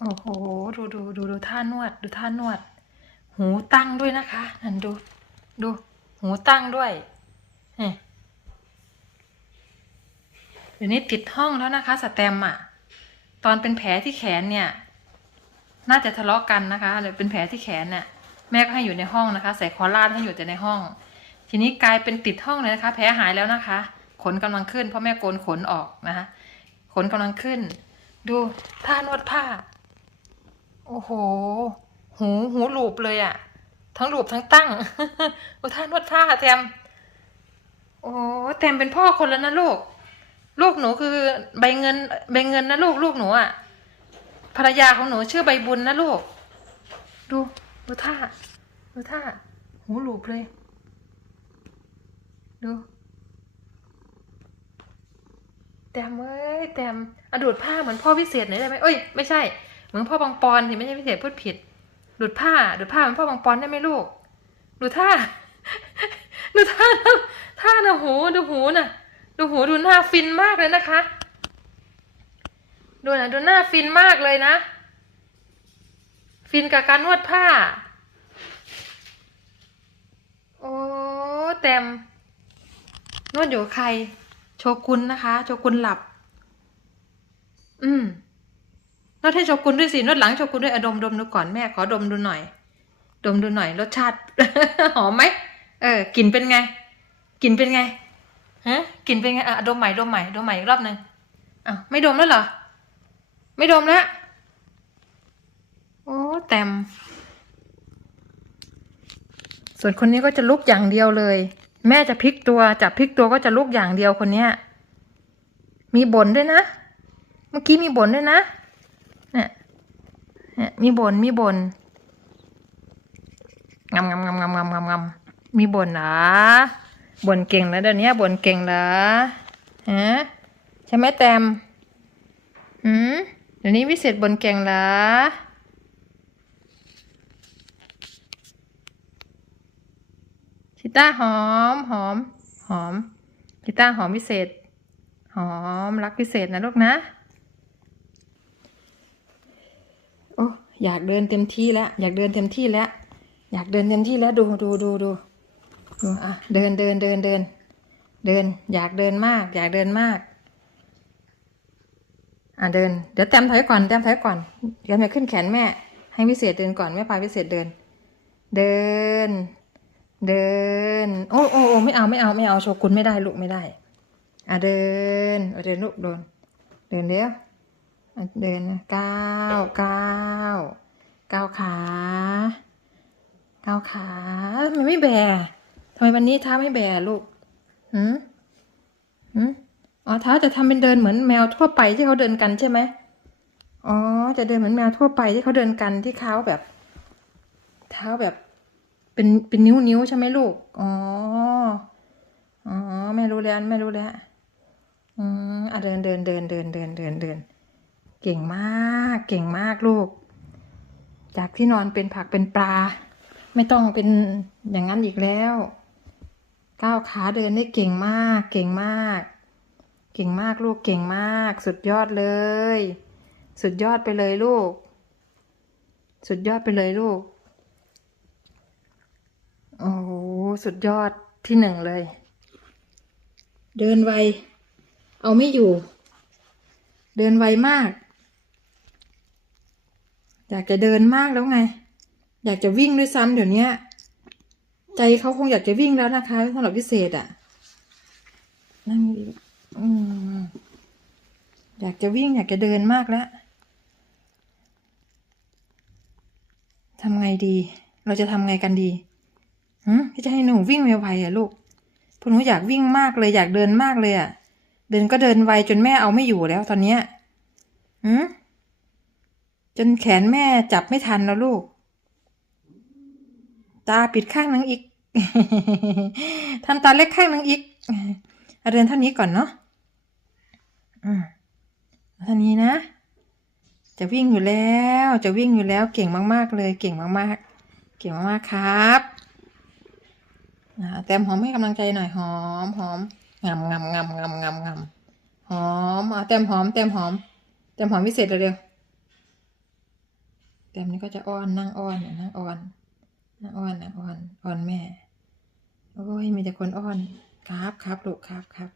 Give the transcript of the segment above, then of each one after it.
โอ้โห ดูดูดูดูท่านวด ดูท่านวด หูตั้งด้วยนะคะ นั่นดู ดู หูตั้งด้วยเนี่เดี๋ยวนี้ติดห้องแล้วนะคะสแตมป์อะตอนเป็นแผลที่แขนเนี่ย น่าจะทะเลาะกันนะคะเลยเป็นแผลที่แขนเนี่ยแม่ก็ให้อยู่ในห้องนะคะ ใส่คอลาดให้อยู่แต่ในห้อง ทีนี้กลายเป็นติดห้องเลยนะคะ แผลหายแล้วนะคะ ขนกำลังขึ้นเพราะแม่โกนขนออกนะคะ ขนกำลังขึ้น ดูท่านวดผ้า โอ้โห หูหูหลูบเลยอะทั้งหลูบทั้งตั้งโอ้ท่านวดผ้าแทมโอ้แทมเป็นพ่อคนแล้วนะลูก ลูกหนูคือใบเงิน ใบเงินนะลูกลูกหนูอะภรรยาของหนูชื่อใบบุญนะลูก ดูดูท่าดูท่า หูหลูบเลย ดูแต้มเอ้ยแต้มอดูดผ้าเหมือนพ่อพิเศษหน่อยได้ไหมเอ้ย ไม่ใช่ มือนพ่อบางปอนสิไม่ใช่พิเศษพูดผิดดูดผ้าดูดผ้าเหมือนพ่อบางปอนได้ไหมลูกดูท่าดูท่าท่านะหูดูหูน่ะดูหูดูหน้าฟินมากเลยนะคะ ดูนะดูหน้าฟินมากเลยนะ ฟินกับการนวดผ้า โอ้แต้มนวดอยู่ใคร โชกุนนะคะ โชกุนหลับ อืม นวดให้โชกุนด้วยสินวดหลังโชกุนด้วยอดมดมดูก่อนแม่ขอดมดูหน่อย ดมดูหน่อย รสชาติหอมไหมเออกลิ่นเป็นไงกลิ่นเป็นไงฮะกลิ่นเป็นไงอะดมใหม่ดมใหม่ดมใหม่อีกรอบหนึ่งอ้าวไม่ดมแล้วเหรอ ไม่ดมแล้วโอ้แต้มส่วนคนนี้ก็จะลุกอย่างเดียวเลย แม่จะพลิกตัวจับพลิกตัวก็จะลุกอย่างเดียวคนเนี้ยมีบ่นด้วยนะ เมื่อกี้มีบ่นด้วยนะ เนี่ยเนี่ยมีบนมีบนงำงำงำงำงำงำงำมีบ่นเหรอบนเก่งแล้วเดี๋ยวนี้บนเก่งเหรอฮะใช่ไหมแตมหืมเดี๋ยวนี้วิเศษบนเก่งเหรอชิต้าหอมหอมหอมชิต้าหอมวิเศษ หอมรักพิเศษนะลูกนะ โอยากเดินเต็มที่แล้ว อยากเดินเต็มที่แล้ว อยากเดินเต็มที่แล้วดูดูดูดูดูอะเดินเดินเดินเดิน เดิน อยากเดินมาก อยากเดินมาก อะเดิน เดี๋ยวแต้มถอยก่อนแต้มถอยก่อนเดี๋ยวแม่ขึ้นแขนแม่ ให้พิเศษเดินก่อนแม่พาพิเศษเดิน เดิน เดิน โอ้โอ้โอไม่เอาไม่เอาไม่เอาโชกุนไม่ได้ลูกไม่ได้ อะเดินเดินลูกเดินเดินเดี๋ยว เดินนะก้าวก้าวก้าวขาก้าวขาทำไมไม่แบทำไมวันนี้เท้าไม่แบลูกหืมหืมอ๋อเท้าจะทำเป็นเดินเหมือนแมวทั่วไปที่เขาเดินกันใช่ไหมอ๋อ จะเดินเหมือนแมวทั่วไปที่เขาเดินกันที่เท้าแบบ เท้าแบบ เป็นเป็นนิ้วนิ้วๆใช่ไหมลูก อ๋อ อ๋อแม่รู้แล้วแม่รู้แล้ว อืมอะเดินเดินเดินเดินเดินเดินเดิน เก่งมาก เก่งมากลูก จากที่นอนเป็นผักเป็นปลา ไม่ต้องเป็นอย่างนั้นอีกแล้ว ก้าวขาเดินได้เก่งมาก เก่งมาก เก่งมากลูกเก่งมาก สุดยอดเลย สุดยอดไปเลยลูก สุดยอดไปเลยลูก โอ้โหสุดยอดที่หนึ่งเลย เดินไว เอาไม่อยู่ เดินไวมาก อยากจะเดินมากแล้วไง อยากจะวิ่งด้วยซ้ำเดี๋ยวเนี้ยใจเขาคงอยากจะวิ่งแล้วนะคะสำหรับพิเศษอะ่ะนั่งอืมอยากจะวิ่งอยากจะเดินมากแล้วทำไงดี เราจะทำไงกันดีหืมพี่จะให้หนูวิ่งไวๆอะลูกพราะหนูอยากวิ่งมากเลยอยากเดินมากเลยอะ เดินก็เดินไวจนแม่เอาไม่อยู่แล้วตอนเนี้ยหืม จนแขนแม่จับไม่ทันแล้วลูก ตาปิดข้างนึงอีกทำตาเล็กข้างนึงอีกเอาเดินเท่านี้ก่อนเนาะอืมเท่านี้นะ จะวิ่งอยู่แล้ว จะวิ่งอยู่แล้วเก่งมากๆเลย เก่งมากๆ เก่งมากๆครับแต้มหอมให้กำลังใจหน่อยหอมหอมงำงำงำงำงำงำหอมเอะแต้มหอมแต้มหอมแต้มหอมพิเศษเร็ว แต้มนี่ก็จะอ้อนนั่งอ้อนนั่งอ้อนนั่งอ้อนนั่งอ้อนอ้อนแม่ โอ้ยมีแต่คนอ้อนครับครับลูกครับครับ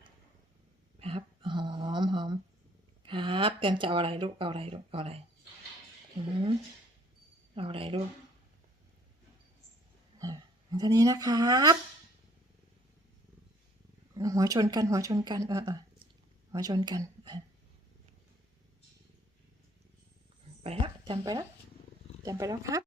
ครับหอมหอมครับแต้มจะเอาอะไรลูกเอาอะไรลูกเอาอะไรอืมเอาอะไรลูกอะท่านี้นะครับ หัวชนกันหัวชนกันเออเออหัวชนกันไปแล้วจำไปแล้ว จำไปแล้วครับ